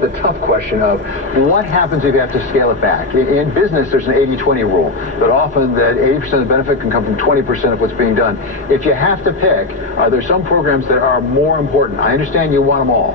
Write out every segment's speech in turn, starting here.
The tough question of what happens if you have to scale it back. In business, there's an 80-20 rule, that often that 80% of the benefit can come from 20% of what's being done. If you have to pick, are there some programs that are more important? I understand you want them all.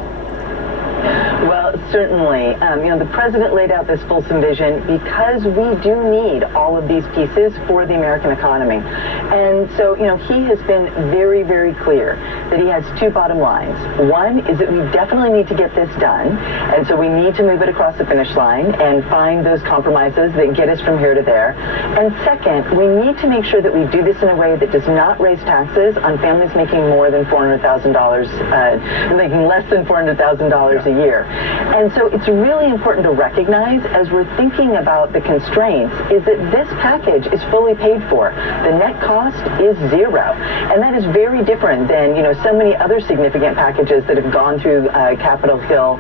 Well, certainly. The president laid out this fulsome vision because we do need all of these pieces for the American economy. And so, he has been very, very clear that he has two bottom lines. One is that we definitely need to get this done. And so we need to move it across the finish line and find those compromises that get us from here to there. And second, we need to make sure that we do this in a way that does not raise taxes on families making more than $400,000, making less than $400,000 a year. And so it's really important to recognize, as we're thinking about the constraints, is that this package is fully paid for. The net cost is zero. And that is very different than, so many other significant packages that have gone through Capitol Hill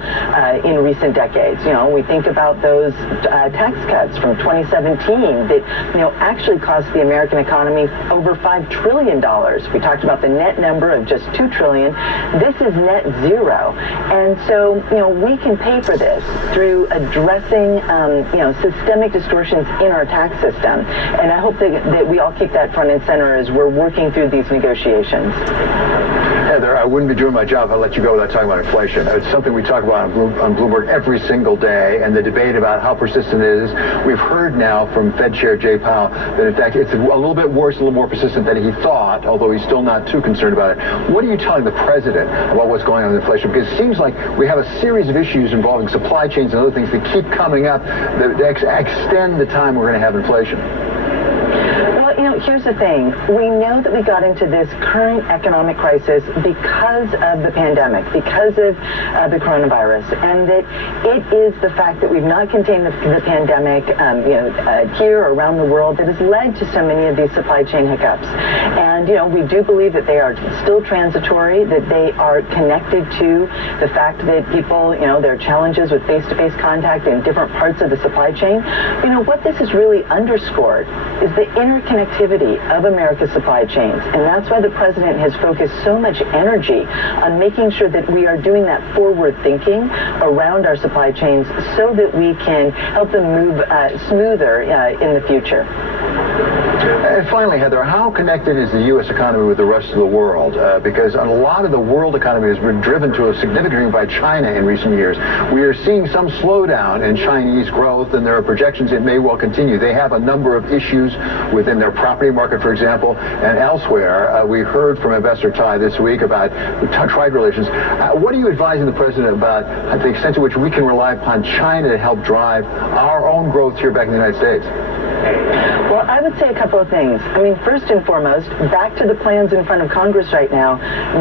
in recent decades. We think about those tax cuts from 2017 that, actually cost the American economy over $5 trillion. We talked about the net number of just $2 trillion. This is net zero. And so, we can pay for this through addressing, systemic distortions in our tax system. And I hope that we all keep that front and center as we're working through these negotiations. Heather, I wouldn't be doing my job if I let you go without talking about inflation. It's something we talk about on Bloomberg every single day, and the debate about how persistent it is. We've heard now from Fed Chair Jay Powell that, in fact, it's a little bit worse, a little more persistent than he thought, although he's still not too concerned about it. What are you telling the president about what's going on with inflation? Because it seems like we have a series of issues involving supply chains and other things that keep coming up that extend the time we're going to have inflation. Here's the thing. We know that we got into this current economic crisis because of the pandemic, because of the coronavirus, and that it is the fact that we've not contained the pandemic here or around the world that has led to so many of these supply chain hiccups. And, we do believe that they are still transitory, that they are connected to the fact that people, their challenges with face-to-face contact in different parts of the supply chain. What this has really underscored is the interconnectivity of America's supply chains. And that's why the president has focused so much energy on making sure that we are doing that forward thinking around our supply chains so that we can help them move smoother in the future. And finally, Heather, how connected is the U.S. economy with the rest of the world? Because a lot of the world economy has been driven to a significant degree by China in recent years. We are seeing some slowdown in Chinese growth, and there are projections it may well continue. They have a number of issues within their property market, for example, and elsewhere. We heard from Investor Ty this week about trade relations. What are you advising the president about the extent to which we can rely upon China to help drive our own growth here back in the United States? Well, I would say a couple of things. First and foremost, back to the plans in front of Congress right now,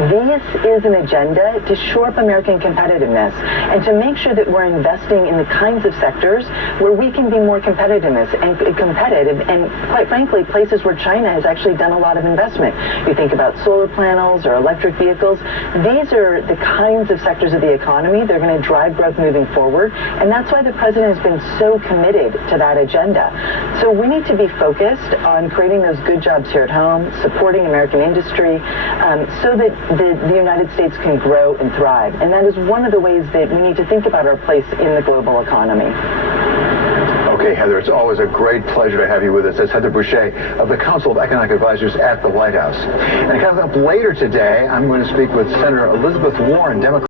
this is an agenda to shore up American competitiveness and to make sure that we're investing in the kinds of sectors where we can be more competitive and quite frankly, places where China has actually done a lot of investment. You think about solar panels or electric vehicles. These are the kinds of sectors of the economy that are going to drive growth moving forward, and that's why the president has been so committed to that agenda. So we need to be focused on creating those good jobs here at home, supporting American industry, so that the United States can grow and thrive. And that is one of the ways that we need to think about our place in the global economy. Okay, Heather, it's always a great pleasure to have you with us. That's Heather Boushey of the Council of Economic Advisors at the White House. And coming up later today, I'm going to speak with Senator Elizabeth Warren, Democrat.